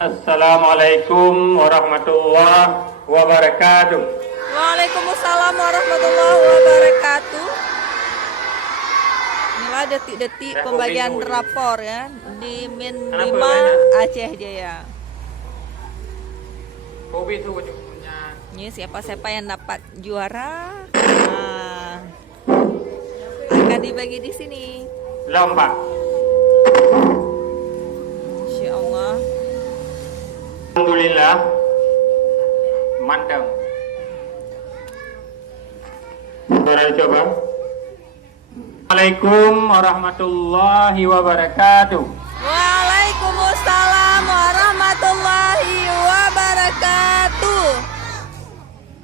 Assalamualaikum warahmatullahi wabarakatuh. Waalaikumsalam warahmatullahi wabarakatuh. Inilah detik-detik pembagian rapor ya di Min 5 Aceh Jaya. Ini siapa-siapa yang dapat juara akan dibagi di sini. Lomba. Insyaallah. Alhamdulillah. Mantap. Saudara coba. Assalamualaikum warahmatullahi wabarakatuh. Waalaikumsalam warahmatullahi wabarakatuh.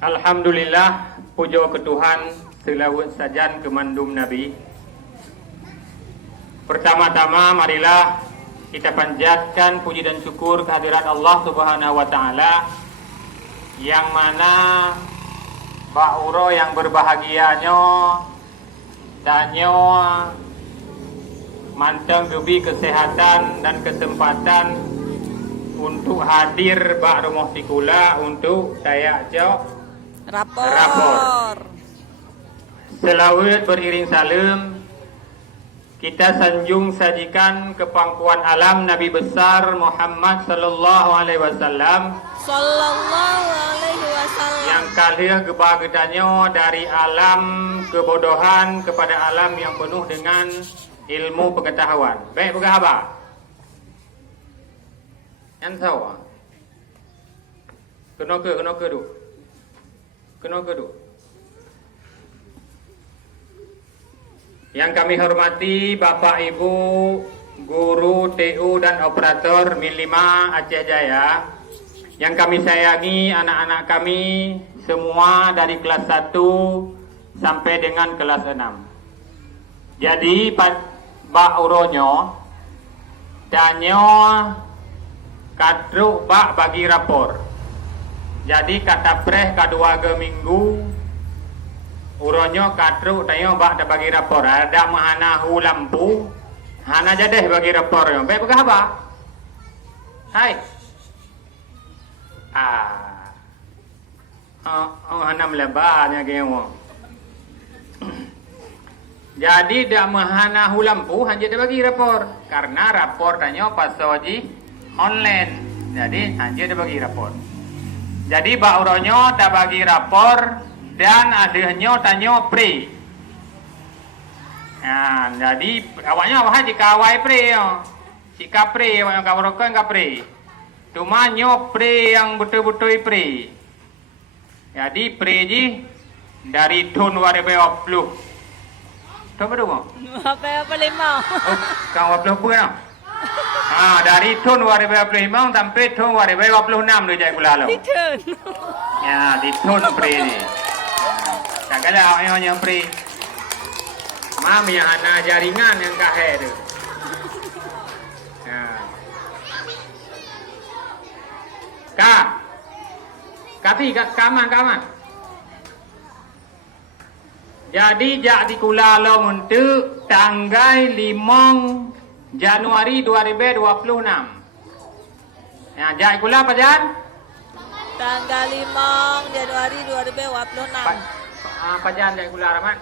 Alhamdulillah, puja ke Tuhan, selawat sajan kemandum Nabi. Pertama-tama marilah kita panjatkan puji dan syukur kehadirat Allah Subhanahu wa taala yang mana Ba'uro yang berbahagianya danyo manteng gebi kesehatan dan kesempatan untuk hadir Bak Rumah Tikula untuk saya jawab rapor. Selawat beriring salam kita sanjung sajikan kepangkuan alam Nabi besar Muhammad sallallahu alaihi wasallam yang kalian kebahagiaannya dari alam kebodohan kepada alam yang penuh dengan ilmu pengetahuan. Baik berkhabar. Yang tahu? Kena ke du. Yang kami hormati Bapak Ibu guru TU dan operator Min 5 Aceh Jaya, yang kami sayangi anak-anak kami semua dari kelas 1 sampai dengan kelas 6. Jadi Bak Uronyo danyo kadruk Bak bagi rapor. Jadi kata preh kedua ke minggu Uronyo kadruk danyo Bak dah bagi rapor. Ada mahana hu lampu hana jadeh bagi rapornya. Baik berkhabar. Hai. Hana melebarnya kayaknya. Jadi dak mahana hu lampu hanya dah bagi rapor. Karena rapor tanya pasal di online. Jadi hanya dah bagi rapor. Jadi Bak Uronyo dah bagi rapor dan adanya tanya pre. Nah, jadi awaknya awak jika awak pre yo. Jika pre awak yang kau rokok enggak pre. Cuma nyo pre yang betul-betul pre. Jadi pre ji dari tahun 2020. Tahun berapa? Apa lima? Oh, kau 20 pun. Dari tahun 2025 sampai tahun 2026 dia jadi gula lo. Titon. Ya, di tahun pre ni. Tak kala awak yang pre. Mam yang ana jaringan yang kahir tu. Kaman. Jadi jak di Kuala Long untuk tanggal 5 Januari 2026. Ya, jak di Kuala apa Jan? Tanggal 5 Januari 2026. Apa Jan jak di Kuala Rahmat?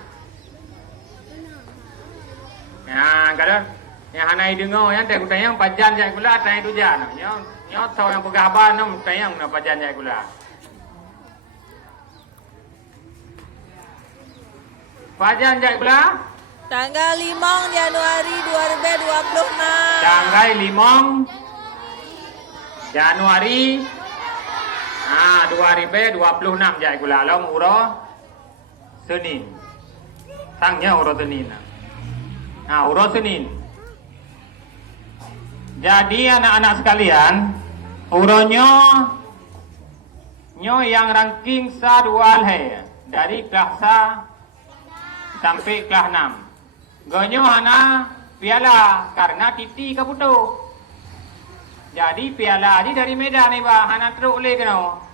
Ya, kalau yang hanai dengar yang tak kutanya pajan jak Kuala tanya tu Jan. Nyo tahu yang pegaban nom tanya nak pajan jak Kuala. Pajan jak Kuala? Tanggal 5 Januari 2026. Tanggal 5 Januari 2026 jak Kuala Long uro Senin. Tangnya uro Senin. Uro Senin. Jadi anak-anak sekalian, uronyo yang ranking sa-2 dari kelas sampai kelas 6. Gonyo hana piala karena titi kaputu. Jadi piala ni dari Medan ni bah hana teruk le kena.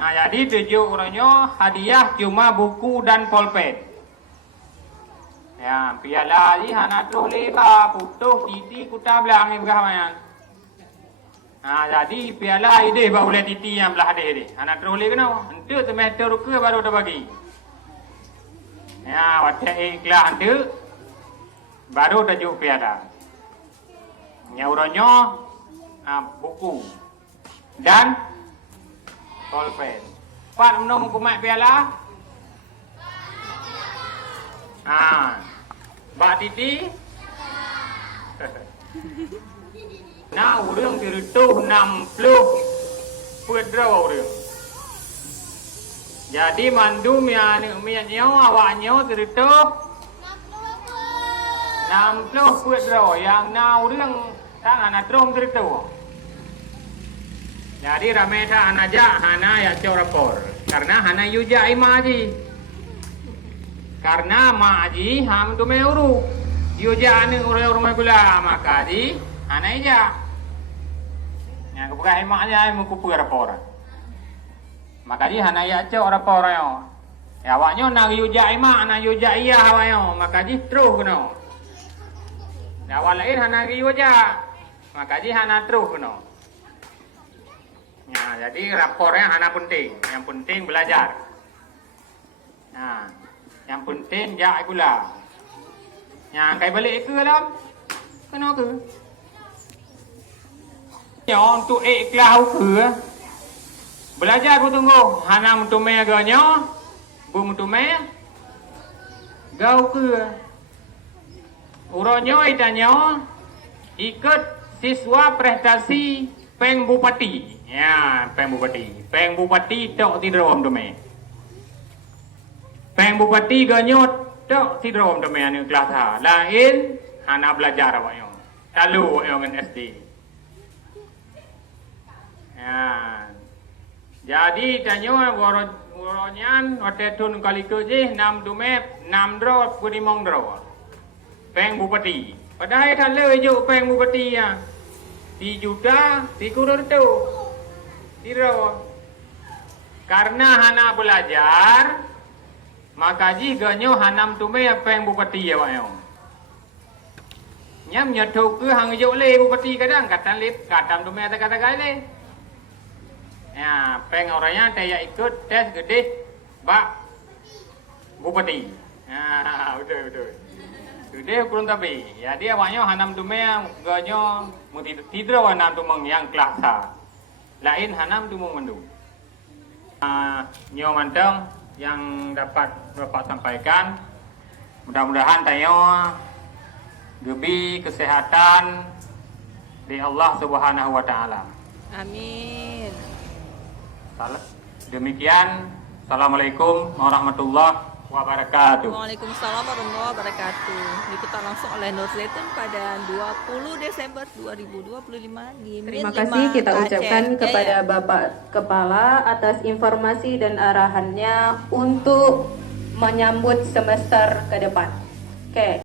Jadi tujuh uronyo hadiah cuma buku dan pulpen. Ya, piala ni hana teruk le bah putuh titi kuta belang ni berapa. Jadi piala ide baru boleh titi yang belah dia. Anak terus boleh kena. Ente semester ke baru dah bagi. Ya, waktu ikhlas ente baru tajuk piala. Nyaurannya buku dan pulpen. Pak menung kumat piala. Bak titi. Nah, orang tertuh 60 putra orang. Jadi mandum ya nyo awaknya tertuh 60 putra yang na orang tangan atrom tertuh. Jadi ramai tak anaja hana ya corapor karena hana yuja imaji. Karena maji ham tu meuru. Yuja ane orang gula maka di hana ija. Yang kebuka emaknya yang mengupu rapor. Maka dia hana ya cok rapor yo. Ya awaknya nak yuja emak, nak yuja iya hawayo. Maka dia terus kena. Ya awak lain hana yuja. Maka dia hana terus kena. Ya, jadi rapornya hana penting. Yang penting belajar. Nah, yang penting jak gula. Yang kai balik ke dalam. Kena ke? Yang tu ikhlas ke belajar ku tunggu hana mentume aganya bu mentume gau ke uronyo itanya ikut siswa prestasi peng bupati ya peng bupati tok tidrom tume peng bupati ganyo tok tidrom tume anu kelas ha lain hana belajar awaknya lalu yang SD. Ya. Jadi tanya woronyan waktu tun kali kerja 6 dumep 6 dro pudi mong dro. Peng bupati. Padahal kan le jo peng bupati ya. 3 juta 3 tu. Tiro. Karena hana belajar maka ji ganyo hanam tume peng bupati ya wayo. Nyam nyatuk ke hang jo le bupati kadang katan lip katam tume kata kali. Ya, peng orangnya saya ikut tes gede bak bupati. Ya, betul. Gede kurang tapi. Ya dia awaknya hanam tumea ganyo muti tidra hanam tumeng yang kelasa. Lain hanam tumeng mendu. Nyo manteng yang dapat Bapak sampaikan. Mudah-mudahan tayo gebi kesehatan di Allah Subhanahu wa taala. Amin. Demikian, Assalamualaikum warahmatullahi wabarakatuh. Waalaikumsalam warahmatullahi wabarakatuh. Kita langsung oleh Nur Zaitun pada 20 Desember 2025 di Terima kasih kita ucapkan kepada Bapak Kepala atas informasi dan arahannya untuk menyambut semester ke depan. Oke.